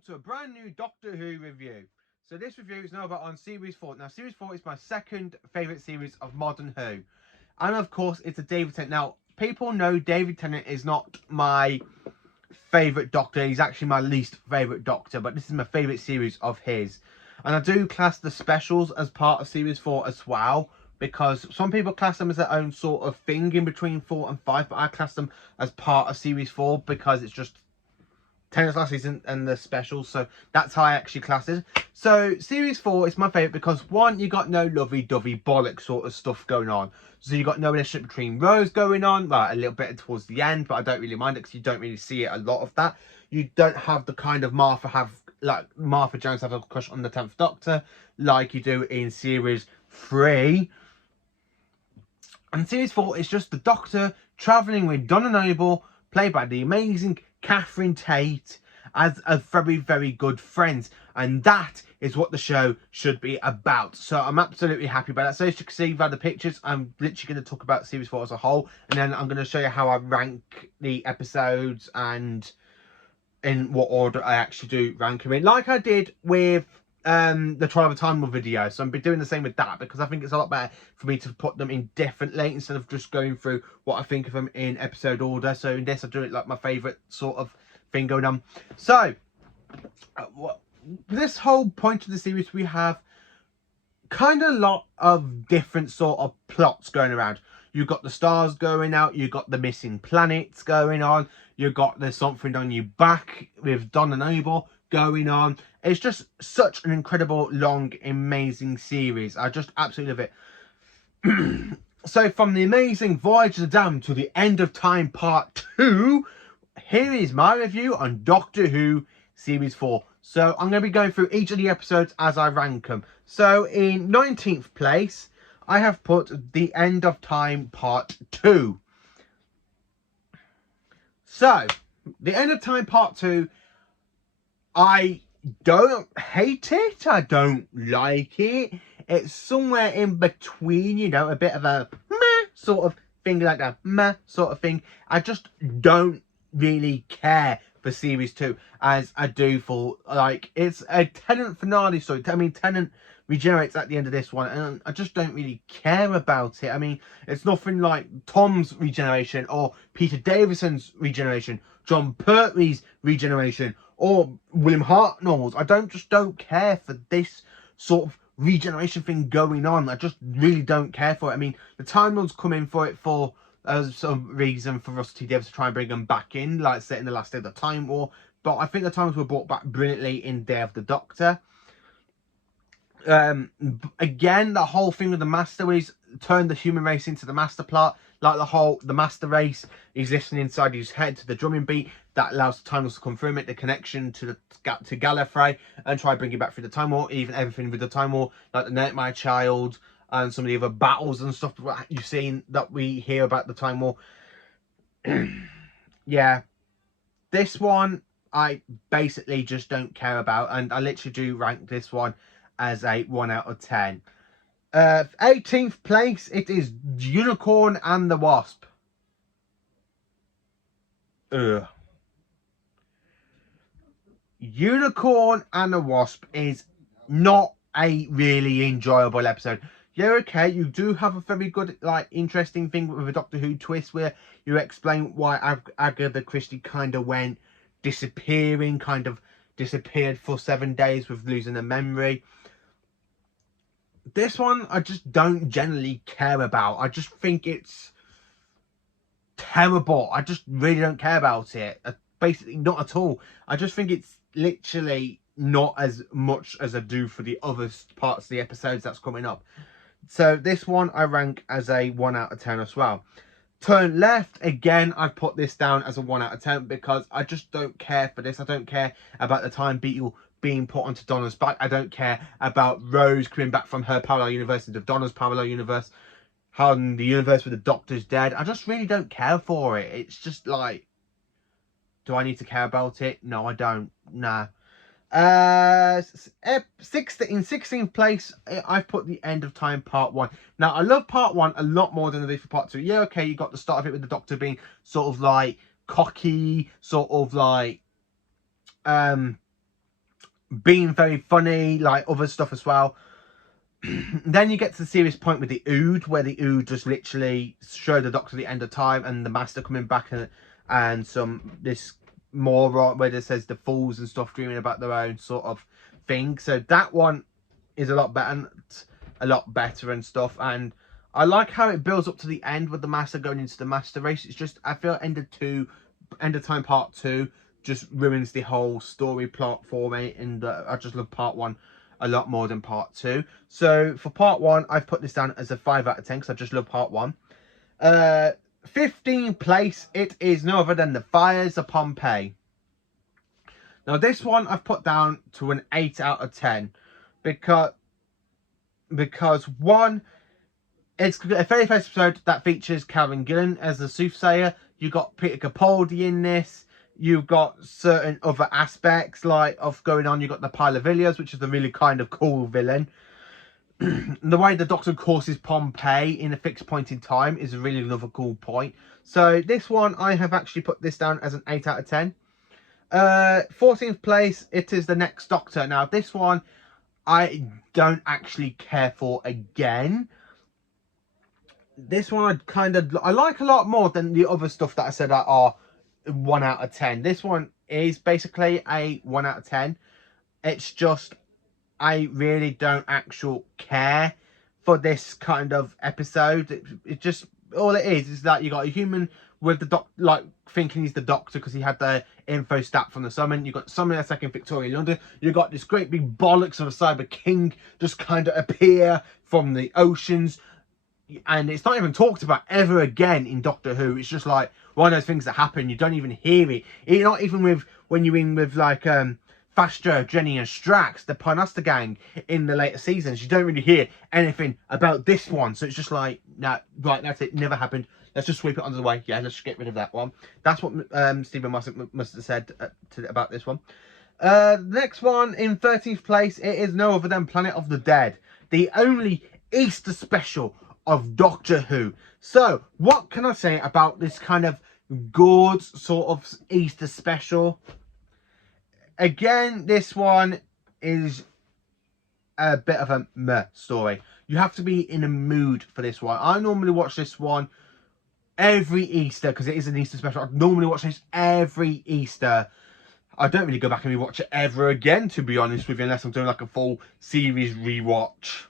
welcome to a brand new Doctor Who review. So this review is now about on Series 4. Now Series 4 is my second favourite series of Modern Who. And of course it's a David Tennant. Now people know David Tennant is not my favourite Doctor. He's actually my least favourite Doctor. But this is my favourite series of his. And I do class the specials as part of Series 4 as well. Because some people class them as their own sort of thing in between 4 and 5. But I class them as part of Series 4 because it's just Tennant's last season and the specials, so that's how I actually class it. So Series 4 is my favourite because one, you got no lovey-dovey bollock sort of stuff going on. So you got no relationship between Rose going on, like a little bit towards the end, but I don't really mind it because you don't really see it a lot of that. You don't have the kind of Martha Jones have a crush on the 10th Doctor, like you do in Series 3. And Series 4 is just the Doctor travelling with Donna Noble, played by the amazing Catherine Tate, as a very, very good friends. And that is what the show should be about. So I'm absolutely happy about that. So as you can see by the pictures, I'm literally going to talk about Series 4 as a whole. And then I'm going to show you how I rank the episodes and in what order I actually do rank them in. Like I did with the Trial of a Time Lord video. So I'm doing the same with that because I think it's a lot better for me to put them in differently instead of just going through what I think of them in episode order. So in this I do it like my favourite sort of thing going on. So this whole point of the series, we have kind of a lot of different sort of plots going around. You've got the stars going out, you've got the missing planets going on, you've got there's something on your back with Donna Noble going on. It's just such an incredible, long, amazing series. I just absolutely love it. So from the amazing Voyage of the Damned to the End of Time Part 2, here is my review on Doctor Who Series 4. So I'm going to be going through each of the episodes as I rank them. So in 19th place, I have put The End of Time Part 2. So, The End of Time Part 2, I don't hate it, I don't like it. It's somewhere in between, you know, a bit of a meh sort of thing, like that meh sort of thing. I just don't really care for Series 2 as I do for, like, it's a Tennant finale story. I mean, Tennant regenerates at the end of this one, and I just don't really care about it. I mean, it's nothing like Tom's regeneration or Peter Davison's regeneration, John Pertwee's regeneration, or William Hartnell's. I just don't care for this sort of regeneration thing going on. I just really don't care for it. I mean, the Time Lords come in for it for some reason for Russell T Davies to try and bring them back in, like set in the last day of the Time War. But I think the Time Lords were brought back brilliantly in Day of the Doctor. Again, the whole thing with the Master is turn the human race into the Master plot. Like the Master race is listening inside his head to the drumming beat that allows the Time Lords to come through, make the connection to Gallifrey and try bring it back through the Time War. Even everything with the Time War, like the Night My Child and some of the other battles and stuff you've seen that we hear about the Time War. Yeah, this one I basically just don't care about, and I literally do rank this one as a 1 out of 10. 18th place, it is Unicorn and the Wasp. Ugh. Unicorn and the Wasp is not a really enjoyable episode. Yeah, okay, you do have a very good, like, interesting thing with a Doctor Who twist where you explain why Agatha Christie kind of went disappearing, kind of disappeared for 7 days with losing her memory. This one, I just don't generally care about. I just think it's terrible. I just really don't care about it. Basically, not at all. I just think it's literally not as much as I do for the other parts of the episodes that's coming up. So this one I rank as a 1 out of 10 as well. Turn Left, again, I've put this down as a 1 out of 10 because I just don't care for this. I don't care about the time beetle being put onto Donna's back. I don't care about Rose coming back from her parallel universe into Donna's parallel universe. How in the universe where the Doctor's dead. I just really don't care for it. It's just like, do I need to care about it? No, I don't. Nah. In 16th place, I've put The End of Time Part 1. Now, I love Part 1 a lot more than I do for Part 2. Yeah, okay, you got the start of it with the Doctor being sort of like cocky, sort of like being very funny, like other stuff as well. Then you get to the serious point with the Ood, where the Ood just literally show the Doctor the end of time and the Master coming back, and some this more where it says the fools and stuff dreaming about their own sort of thing. So that one is a lot better and stuff. And I like how it builds up to the end with the Master going into the Master race. It's just, I feel end of time part 2 just ruins the whole story plot for me, and I just love part 1 a lot more than part 2. So for part 1, I've put this down as a 5 out of 10 because I just love part 1. 15th place, it is no other than the Fires of Pompeii. Now this one I've put down to an 8 out of 10 because one, it's a very first episode that features Karen Gillan as the soothsayer. You got Peter Capaldi in this. You've got certain other aspects like of going on. You've got the Pile of Villiers, which is the really kind of cool villain. The way the Doctor courses Pompeii in a fixed point in time is a really another cool point. So this one, I have actually put this down as an 8 out of 10. 14th place, it is the Next Doctor. Now this one, I don't actually care for again. This one I like a lot more than the other stuff that I said that are 1 out of 10. This one is basically a 1 out of 10. It's just, I really don't actually care for this kind of episode. It just, all it is that you got a human with the like thinking he's the Doctor because he had the info stat from the summon. You got summon that's like in Victorian London. You got this great big bollocks of a cyber king just kind of appear from the oceans. And it's not even talked about ever again in Doctor Who. It's just like one of those things that happen. You don't even hear it. It's not even with when you're in with like Fastra, Jenny and Strax, the Parnasta gang in the later seasons. You don't really hear anything about this one. So it's just like, nah, right, that's it. Never happened. Let's just sweep it under the way. Yeah, let's just get rid of that one. That's what Stephen must have said about this one. Next one, in 13th place, it is no other than Planet of the Dead. The only Easter special of Doctor Who. So, what can I say about this kind of good sort of Easter special? Again, this one is a bit of a meh story. You have to be in a mood for this one. I normally watch this one every Easter because it is an Easter special. I normally watch this every Easter. I don't really go back and rewatch it ever again, to be honest with you, unless I'm doing like a full series rewatch.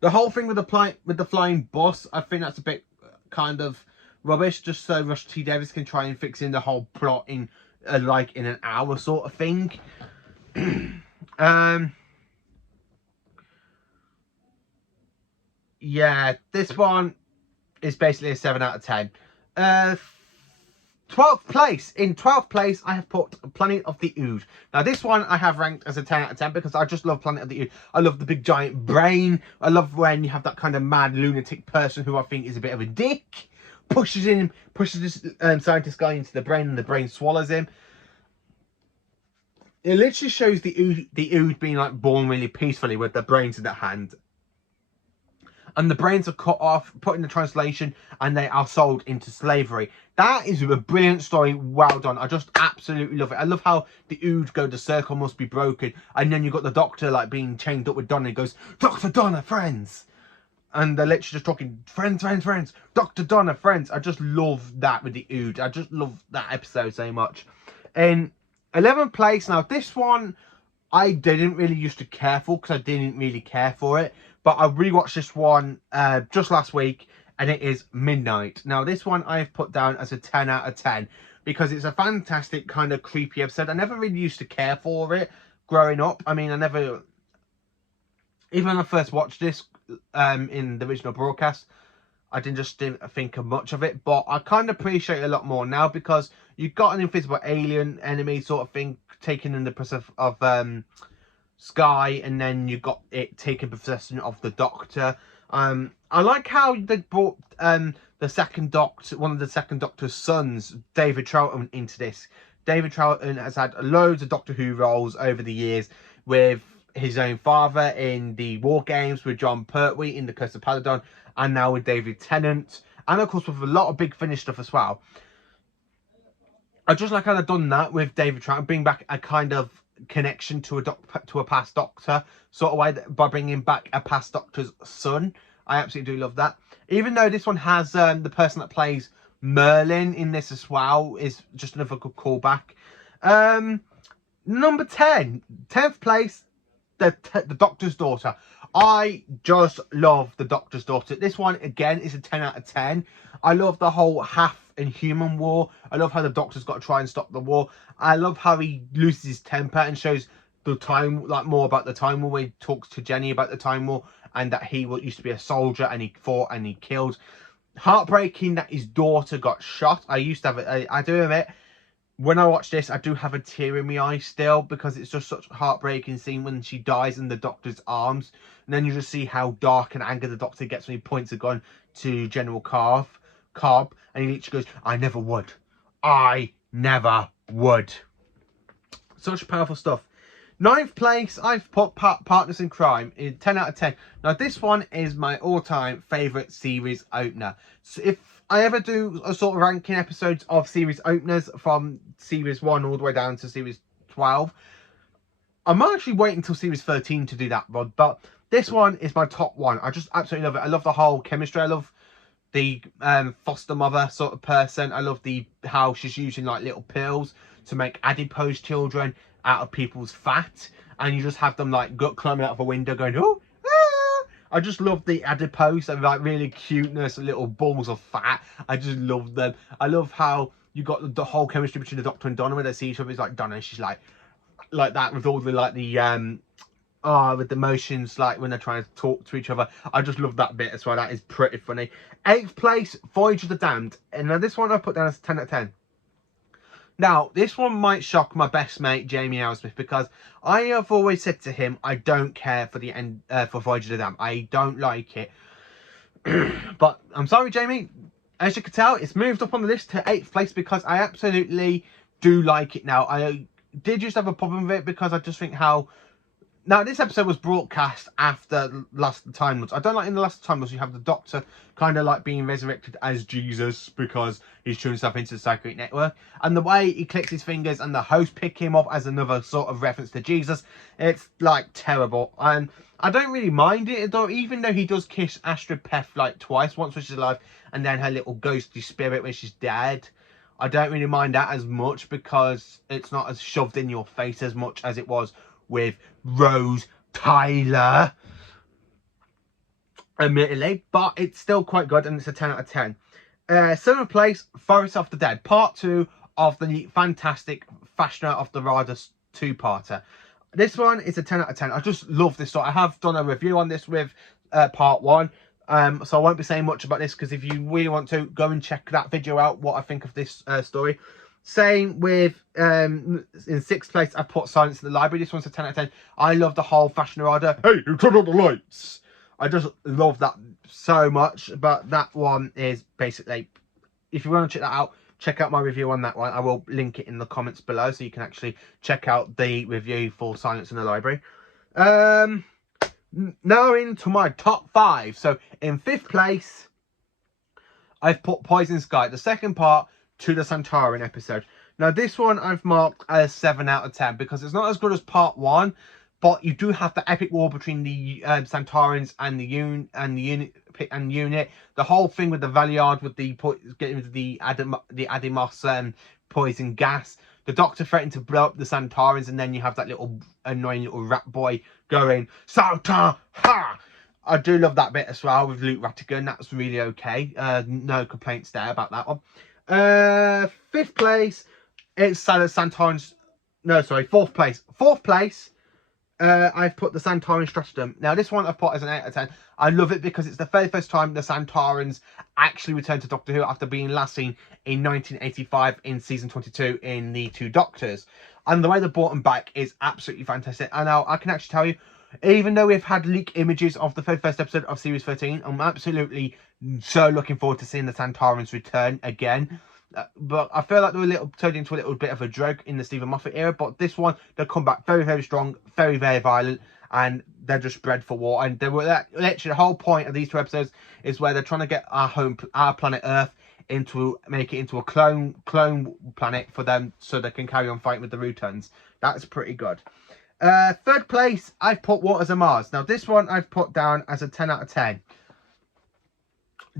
The whole thing with the flying bus, I think that's a bit kind of rubbish, just so Russell T Davies can try and fix in the whole plot in like in an hour sort of thing. Yeah, this one is basically a 7 out of 10. 12th place. In 12th place, I have put Planet of the Ood. Now, this one I have ranked as a 10 out of 10 because I just love Planet of the Ood. I love the big giant brain. I love when you have that kind of mad lunatic person who I think is a bit of a dick. Pushes this scientist guy into the brain and the brain swallows him. It literally shows the Ood being like born really peacefully with their brains in their hand. And the brains are cut off, put in the translation, and they are sold into slavery. That is a brilliant story. Well done. I just absolutely love it. I love how the Ood go, the circle must be broken. And then you've got the Doctor like being chained up with Donna. He goes, Dr. Donna, friends. And they're literally just talking, friends. Dr. Donna, friends. I just love that with the Ood. I just love that episode so much. In 11th place, now this one, I didn't really used to care for because I didn't really care for it. But I rewatched this one just last week, and it is Midnight. Now, this one I've put down as a 10 out of 10 because it's a fantastic kind of creepy episode. I never really used to care for it growing up. I mean, even when I first watched this in the original broadcast, I didn't think of much of it. But I kind of appreciate it a lot more now because you've got an invisible alien enemy sort of thing taking in the process of Sky, and then you got it taking possession of the Doctor. I like how they brought the second Doctor, one of the second Doctor's sons, David Troughton, into this. David Troughton has had loads of Doctor Who roles over the years, with his own father in the War Games, with John Pertwee in The Curse of Paladon, and now with David Tennant, and of course with a lot of Big Finish stuff as well. I just like how they've done that with David Troughton, bring back a kind of connection to a past Doctor sort of way, by bringing back a past Doctor's son. I absolutely do love that. Even though this one has the person that plays Merlin in this as well, is just another good callback. Number 10, 10th place, the Doctor's Daughter. I just love the Doctor's Daughter. This one again is a 10 out of 10. I love the whole half Inhuman war. I love how the Doctor's got to try and stop the war. I love how he loses his temper and shows the time, like more about the Time War, where he talks to Jenny about the Time War and that he used to be a soldier and he fought and he killed. Heartbreaking that his daughter got shot. I used to have I do admit, when I watch this, I do have a tear in my eye still, because it's just such a heartbreaking scene when she dies in the Doctor's arms. And then you just see how dark and angry the Doctor gets when he points a gun to General Cobb, and he literally goes, I never would. I never would. Such powerful stuff. 9th place, I've put Partners in Crime in 10 out of 10. Now, this one is my all-time favourite series opener. So if I ever do a sort of ranking episodes of series openers from series 1 all the way down to series 12, I'm actually waiting until series 13 to do that one. But this one is my top one. I just absolutely love it. I love the whole chemistry. I love the foster mother sort of person. I love how she's using like little pills to make adipose children out of people's fat, and you just have them like climbing out of a window going, oh, ah! I just love the adipose and like really cuteness, little balls of fat. I just love them. I love how you got the whole chemistry between the Doctor and Donna when they see each other. It's like Donna, she's like that with all the with the motions, like when they're trying to talk to each other. I just love that bit as well. That is pretty funny. 8th place, Voyage of the Damned. And now this one I put down as 10 out of 10. Now, this one might shock my best mate, Jamie Ellsmith, because I have always said to him, I don't care for the end for Voyage of the Damned. I don't like it. But I'm sorry, Jamie. As you can tell, it's moved up on the list to 8th place because I absolutely do like it now. I did just have a problem with it because I just think how... Now, this episode was broadcast after Last Time Lords. I don't like in the Last Time Lords you have the Doctor kind of like being resurrected as Jesus because he's turned himself into the psychic network. And the way he clicks his fingers and the host pick him up as another sort of reference to Jesus, it's like terrible. And I don't really mind it, though, even though he does kiss Astrid Peth like twice, once when she's alive and then her little ghostly spirit when she's dead. I don't really mind that as much because it's not as shoved in your face as much as it was with Rose Tyler, admittedly, but it's still quite good and it's a 10 out of 10. 7th place, Forest of the Dead, part 2 of the fantastic Fashioner of the Riders 2-parter. This one is a 10 out of 10. I just love this story. I have done a review on this with part 1, so I won't be saying much about this because if you really want to, go and check that video out, what I think of this story. Same with, in 6th place, I put Silence in the Library. This one's a 10 out of 10. I love the whole Fashioner Rider. Hey, you turn on the lights. I just love that so much. But that one is basically, if you want to check that out, check out my review on that one. I will link it in the comments below so you can actually check out the review for Silence in the Library. Now into my top 5. So in 5th place, I've put Poison Sky, the second part to the Santorum episode. Now this one I've marked as 7 out of 10 because it's not as good as part 1, but you do have the epic war between the Santorans and the unit. The whole thing with the Valiard with the getting the Adimos poison gas. The Doctor threatened to blow up the Santorans, and then you have that little annoying little rat boy going Santa ha. I do love that bit as well with Luke Rattigan. That's really okay. No complaints there about that one. 5th place, it's Santoran's. No, sorry, 4th place. 4th place, I've put the Santoran Stratagem. Now, this one I've put as an 8 out of 10. I love it because it's the very first time the Santorans actually returned to Doctor Who after being last seen in 1985 in season 22 in the Two Doctors. And the way they brought them back is absolutely fantastic. And now I can actually tell you, even though we've had leak images of the very first episode of Series 13, I'm absolutely so looking forward to seeing the Santorans return again. But I feel like they were turned into a little bit of a joke in the Stephen Moffat era. But this one, they'll come back very, very strong, very, very violent, and they're just bred for war. And they were literally the whole point of these 2 episodes is where they're trying to get our planet Earth make it into a clone planet for them, so they can carry on fighting with the Rutons. That's pretty good. Third place, I've put Waters of Mars. Now this one I've put down as a 10 out of 10.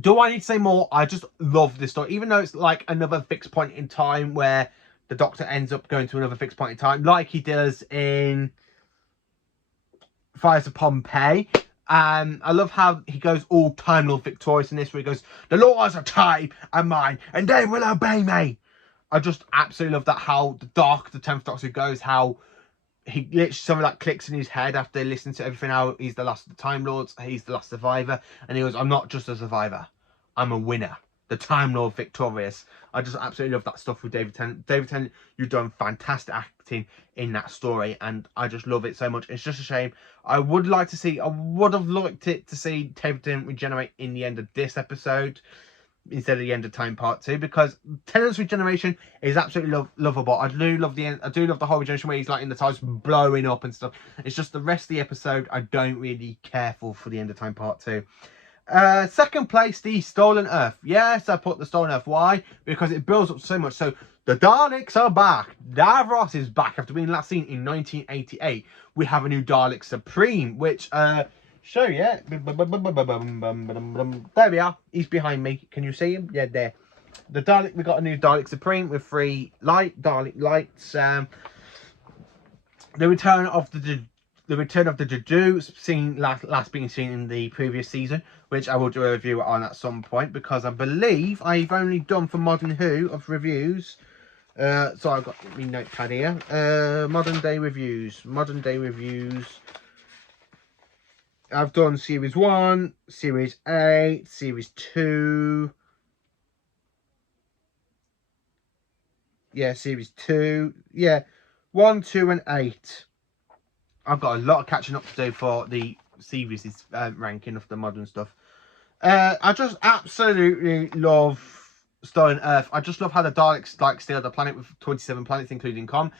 Do I need to say more? I just love this story, even though it's like another fixed point in time where the Doctor ends up going to another fixed point in time, like he does in Fires of Pompeii. I love how he goes all Time Lord victorious in this, where he goes, the laws of time are mine, and they will obey me. I just absolutely love that, how the 10th Doctor goes, how he literally, something that clicks in his head after listening to everything, how he's the last of the Time Lords, he's the last survivor, and he goes, I'm not just a survivor, I'm a winner. The Time Lord victorious. I just absolutely love that stuff with David Tennant. David Tennant, you've done fantastic acting in that story, and I just love it so much. It's just a shame. I would have liked it to see David Tennant regenerate in the end of this episode instead of the end of Time Part 2, because Tennant's regeneration is absolutely lovable. I do love the whole regeneration where he's like in the tides blowing up and stuff. It's just the rest of the episode I don't really care for the end of Time Part 2. Second place, the Stolen Earth. Yes, I put the Stolen Earth. Why? Because it builds up so much. So the Daleks are back. Davros is back after being last seen in 1988. We have a new Dalek Supreme, which show you. There we are. He's behind me. Can you see him? Yeah, there. The Dalek. We got a new Dalek Supreme with 3 Dalek lights. The return of the Juju, seen last being seen in the previous season, which I will do a review on at some point, because I believe I've only done for Modern Who of reviews. So I've got my notepad here. Modern day reviews. I've done Series 1, Series 8, Series 2. Yeah, Series 2. Yeah, 1, 2 and 8. I've got a lot of catching up to do for the series ranking of the modern stuff. I just absolutely love Stolen Earth. I just love how the Daleks like steal the planet with 27 planets, including Clom.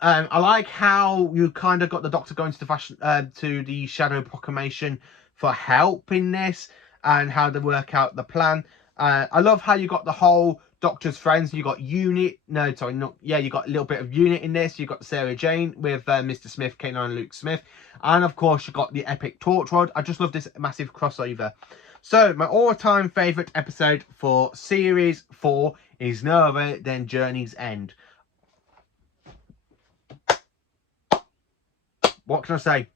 I like how you kind of got the Doctor going to the Shadow Proclamation for help in this, and how they work out the plan. I love how you got the whole Doctor's friends. You got you got a little bit of Unit in this. You got Sarah Jane with Mr. Smith, K9 and Luke Smith, and of course you got the epic Torch Rod. I just love this massive crossover. So my all-time favourite episode for Series 4 is no other than Journey's End. What can I say?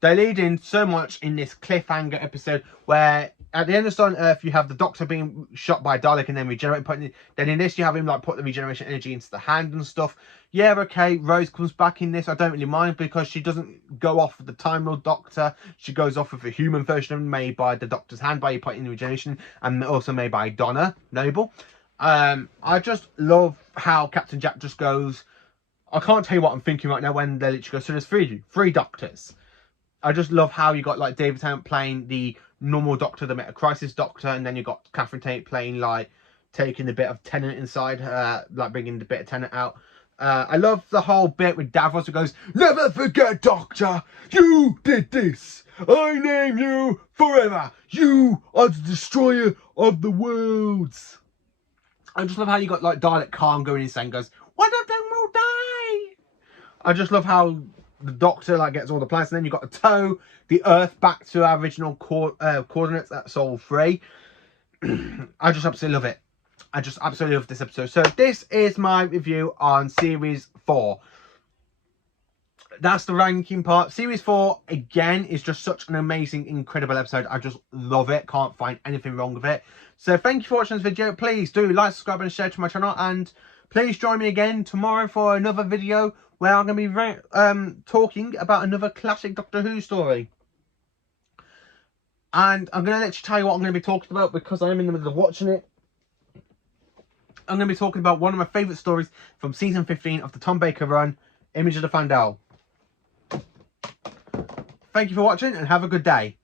They lead in so much in this cliffhanger episode, where at the end of Stolen Earth you have the Doctor being shot by a Dalek and then regenerating. Then in this you have him like put the regeneration energy into the hand and stuff. Yeah, okay, Rose comes back in this. I don't really mind, because she doesn't go off with the Time Lord Doctor. She goes off with a human version made by the Doctor's hand by putting the regeneration, and also made by Donna Noble. I just love how Captain Jack just goes, I can't tell you what I'm thinking right now, when they literally go, so there's three Doctors. I just love how you got like David Tennant playing the normal Doctor, the Meta Crisis Doctor, and then you got Catherine Tate playing like taking the bit of Tennant inside her, like bringing the bit of Tennant out. I love the whole bit with Davros who goes, never forget, Doctor, you did this. I name you forever. You are the destroyer of the worlds. I just love how you got like Dalek Khan going insane, goes, one of them will die. I just love how the Doctor like gets all the planets, and then you've got to tow the Earth back to our original coordinates at Sol 3. I just absolutely love it. I just absolutely love this episode. So this is my review on Series 4. That's the ranking part. Series 4, again, is just such an amazing, incredible episode. I just love it. Can't find anything wrong with it. So thank you for watching this video. Please do like, subscribe and share to my channel. And please join me again tomorrow for another video where I'm going to be talking about another classic Doctor Who story. And I'm going to let you tell you what I'm going to be talking about, because I'm in the middle of watching it. I'm going to be talking about one of my favourite stories from Season 15 of the Tom Baker run, Image of the Fandel. Thank you for watching and have a good day.